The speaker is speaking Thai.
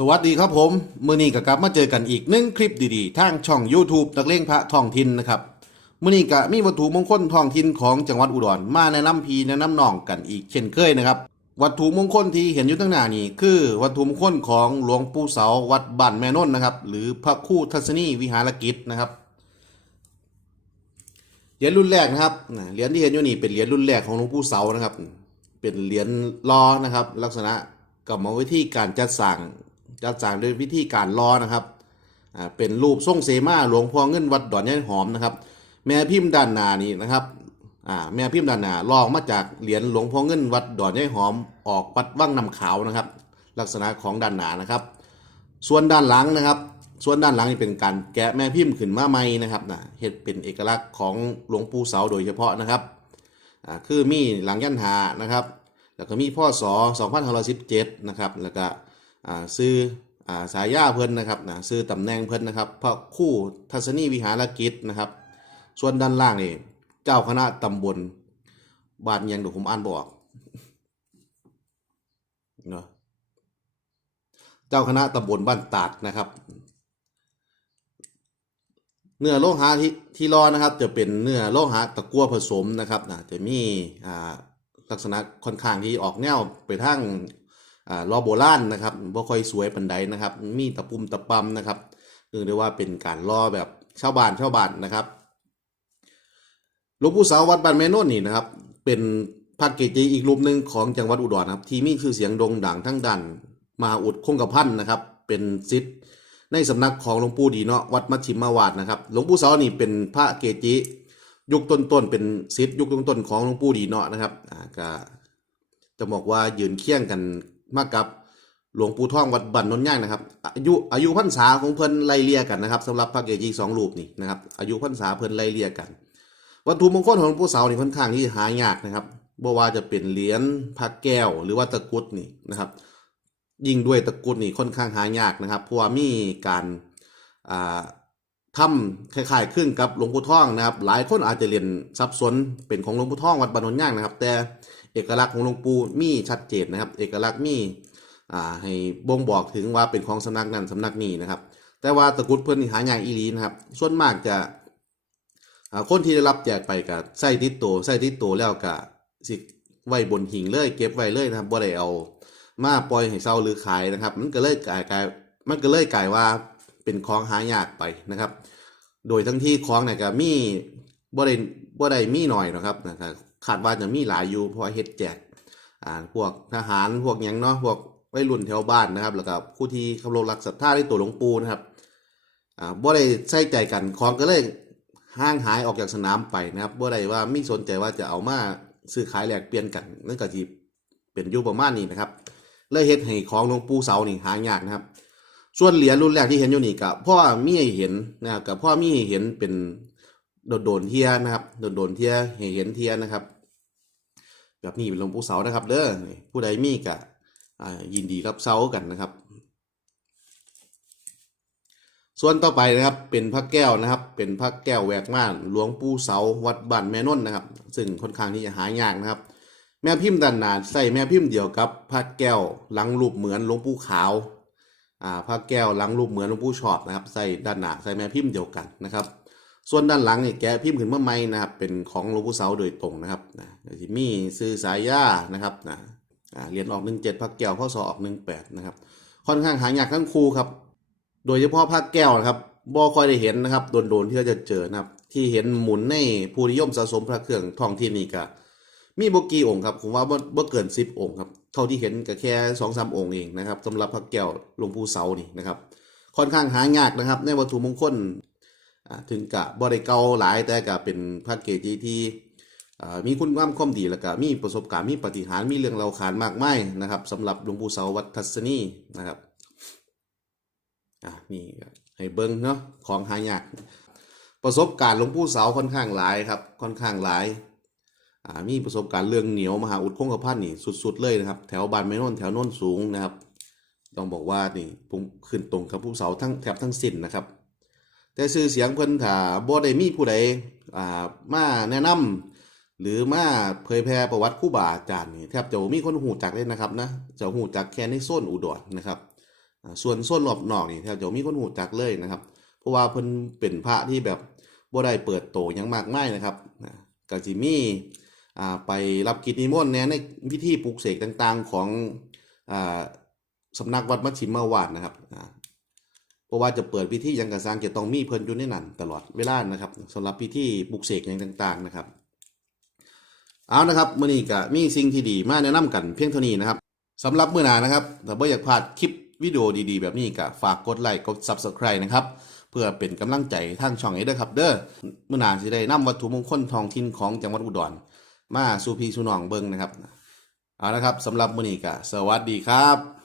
สวัสดีครับผม มือนี้ก็กลับมาเจอกันอีกหนึ่งคลิปดีๆ ทางช่อง YouTube นักเลงพระท้องถิ่นนะครับ มือนี้ก็มีวัตถุมงคลท้องถิ่นของจังหวัดอุดรมาแนะนำพีแนะนำน้องกันอีกเช่นเคยนะครับ วัตถุมงคลที่เห็นอยู่ตั้งหน้านี้คือ วัตถุมงคลของหลวงปู่เสาวัดบ้านแม่นนท์นะครับ หรือพระคู่ทัศนีวิหารกิจนะครับเหรียญรุ่นแรกนะครับเหรียญที่เห็นอยู่นี่เป็นเหรียญรุ่นแรกของหลวงปู่เสานะครับ เป็นเหรียญล้อนะครับ ลักษณะกรรมวิธีการจัดสร้าง จัดสร้างด้วยวิธีการล้อนะครับเป็นรูปทรงเสมาหลวงพ่อเงินวัดดอนยายหอมนะครับ แม่พิมพ์ด้านหน้านี่นะครับแม่พิมพ์ด้านหน้าลอกมาจากเหรียญหลวงพ่อเงินวัดดอนยายหอม ออกวัดว่างน้ำขาวนะครับ ลักษณะของด้านหน้านะครับ ส่วนด้านหลังนะครับ ส่วนด้านหลังนี่เป็นการแกะแม่พิมพ์ขึ้นมาใหม่นะครับนะเห็ดเป็นเอกลักษณ์ของหลวงปู่เสาโดยเฉพาะนะครับคือมีหลังยันหานะครับ แล้วก็มีพ่อสอ2517นะครับแล้วก็ ซื้ออสายาเพิ่นนะครับนะซื้อตำแหน่งเพิ่นนะครับพระคู่ทัศนีวิหารกิจนะครับ ส่วนด้านล่างนี่เจ้าคณะตำบลบ้านยังเดี๋ยวผมอ่านบออกเนาะเจ้าคณะตำบลบ้านตาดนะครับเนื้อโลหะที่ที่รอนะครับ จะเป็นเนื้อโลหะตะกั่วผสมนะครับนะจะมีอ่าลักษณะค่อนข้างที่ออกแนวไปทาง อ่ารอโบราณนะครับบ่ค่อยสวยปันใดนะครับ มีตะปุ่มตะปำนะครับเรียกได้ว่าเป็นการล่อแบบชาวบ้านชาวบ้านนะครับหลวงปู่สาววัดบ้านแม่โน่นนี่นะครับ เป็นพระเกจิอีกรูปหนึ่งของจังหวัดอุดรนะครับ ที่มีชื่อเสียงโด่งดังทั้งดันมาอุดคงกระพันนะครับ เป็นศิษย์ในสำนักของหลวงปู่ดีเนาะวัดมัชชิมาวาดนะครับหลวงปู่สาวนี่เป็นพระเกจิยุคต้นๆเป็นศิษย์ยุคต้นๆของหลวงปู่ดีเนาะนะครับอ่าก็จะบอกว่ายืนเคียงกัน มากับหลวงปู่ท่องวัดบันนนย่างนะครับ อายุอายุพรรษาของเพิ่นไล่เลี่ยกันนะครับสำหรับพระเกจิสองรูปนี่นะครับอายุพรรษาเพิ่นไล่เลี่ยกัน วัตถุมงคลของหลวงปู่เสานี่ค่อนข้างที่หายากนะครับบ่ว่าจะเป็นเหรียญพระแก้ว หรือว่าตะกุดนี่นะครับ ยิ่งด้วยตะกุดนี่ค่อนข้างหายากนะครับเพราะว่ามีการอ่า ทำคล้ายๆขึ้นกับหลวงปู่ท่องนะครับ หลายคนอาจจะเรียนสับสนเป็นของหลวงปู่ท่องวัดบานนนย่างนะครับ แต่เอกลักษณ์ของหลวงปู่มีชัดเจนนะครับ เอกลักษณ์มีอ่าให้บ่งบอกถึงว่าเป็นของสำนักนั้นสำนักนี้นะครับ แต่ว่าตะกุดเพิ่นนี่หายากอีลีนะครับ ส่วนมากจะคนที่ได้รับแจกไปกับใส่ติดตัวใส่ติดตัวแล้วก็สิไว้บนหิ่งเลยเก็บไว้เลยนะครับบ่ได้เอา มาปล่อยให้เซาหรือขายนะครับ มันก็เลยกลายกลายมันก็เลยกลายว่า เป็นของหายากไปนะครับ โดยทั้งที่ของเนี่ยก็มีบ่ได้บ่ได้มีหน่อยนะครับนะครับคาดว่าจะมีหลายอยู่เพราะเฮ็ดแจกอ่าพวกทหารพวกยังเนาะพวกวัยรุ่นแถวบ้านนะครับ แล้วก็ผู้ที่เคารพรักศรัทธาในตัวหลวงปู่นะครับอ่าบ่ได้ใส่ใจกันของก็เลยห่างหายออกจากสนามไปนะครับบ่ได้ว่ามีสนใจว่าจะเอามาซื้อขายแลกเปลี่ยนกันนั่นก็สิเป็นอยู่ประมาณนี้นะครับเลยเฮ็ดให้ของหลวงปู่เสานี่หายากนะครับ ส่วนเหรียญรุ่นแรกที่เห็นอยู่นี่กับพ่อมีให้เห็นนะครับกับพ่อมีให้เห็นเป็นโดดโดนๆเทียนะครับโดดโดนๆเทียให้เห็นเทียนะครับ แบบนี้เป็นหลวงปู่เสานะครับเด้อผู้ใดมีกะยินดีรับเสากันนะครับ ส่วนต่อไปนะครับเป็นพระแก้วนะครับ เป็นพระแก้วแหวกม่านหลวงปู่เสาวัดบ้านแม่นนท์นะครับ ซึ่งค่อนข้างที่จะหายากนะครับ แม่พิมพ์ด้านหนาใส่แม่พิมพ์เดียวกับพระแก้วหลังรูปเหมือนหลวงปู่ขาว พระแก้วลังรูปเหมือนหลวงปู่ชอบนะครับ ใส่ด้านหน้าใส่แม่พิมพ์เดียวกันนะครับ ส่วนด้านหลังนี่แกพิมพ์ขึ้นมาใหม่นะครับ เป็นของหลวงปู่เสาโดยตรงนะครับนะเดี๋ยวจะมีซื้อสายย่านะครับนะเหรียญออกหนึ่งเจ็ดพระแก้วพ่อสอออกหนึ่งแปดนะครับ ค่อนข้างหายากทั้งคู่ครับ โดยเฉพาะพระแก้วนะครับบ่ค่อยได้เห็นนะครับ โดนๆที่เราจะเจอนะครับ ที่เห็นหมุนในผู้นิยมสะสมพระเครื่องทองที่นี่ก็มีบกีองค์ครับผมว่าบ่บ่เกินสิบองค์ครับ เท่าที่เห็นก็แค่สองสามองค์เองนะครับสำหรับพระแก้วหลวงปู่เสานี่นะครับ ค่อนข้างหายากนะครับ ในวัตถุมงคลถึงกะบ่ได้เก่าหลายแต่ก็เป็นพระเกจิที่มีคุณความความดีแล้วก็มีประสบการณ์มีปฏิหารมีเรื่องเล่าขานมากมายนะครับสำหรับหลวงปู่เสาวัดทัศนีนะครับอ่านี่ให้เบิ้งเนาะของหายากประสบการณ์หลวงปู่เสาค่อนข้างหลายครับค่อนข้างหลาย มีประสบการณ์เรื่องเหนียวมหาอุดคงกระพันนี่สุด ๆ เลยนะครับ แถวบานไม้โนนแถวน้นสูงนะครับ ต้องบอกว่านี่ผมขึ้นตรงกับผู้เสาทั้งแถบทั้งสิ้นนะครับ แต่ชื่อเสียงเพิ่นถาบ่ได้มีผู้ใดอ่ามาแนะนำหรือมาเผยแพร่ประวัติคู่บาอาจารย์นี่แทบจะมีคนหูจักเลยนะครับนะจะหูจักแค่ในโซนอุดรนะครับส่วนส่วนรอบนอกนี่แทบจะมีคนหูจักเลยนะครับ เพราะว่าเพิ่นเป็นพระที่แบบบ่ได้เปิดโตยังมากมายนะครับก็สิมี่ ไปรับกิจนิมนต์ในพิธีปลุกเสกต่างๆของอสำนักวัดมัชชิมาวาดนะครับเพราะว่าจะเปิดพิธียังกะสร้างจะต้องมีเพิ่นอยู่ในนั้นตลอดเวลานะครับสำหรับพิธีปลุกเสกหยังต่าง ๆนะครับ เอานะครับมื้อนี้ก็มีสิ่งที่ดีมาแนะนำกันเพียงเท่านี้นะครับสำหรับมื้อนานะครับถ้าบ่อยากพลาดคลิปวิดีโอดีๆ แบบนี้ก็ฝากกดไลค์กด Subscribe นะครับเพื่อเป็นกำลังใจทางช่องนี้ด้วยครับเด้อมื้อน้าสิได้นำวัตถุมงคลทองถิ่นของจังหวัดอุดร มาสู่พี่สู่น้องเบิงนะครับ เอาละครับสำหรับมื้อนี้ก็สวัสดีครับ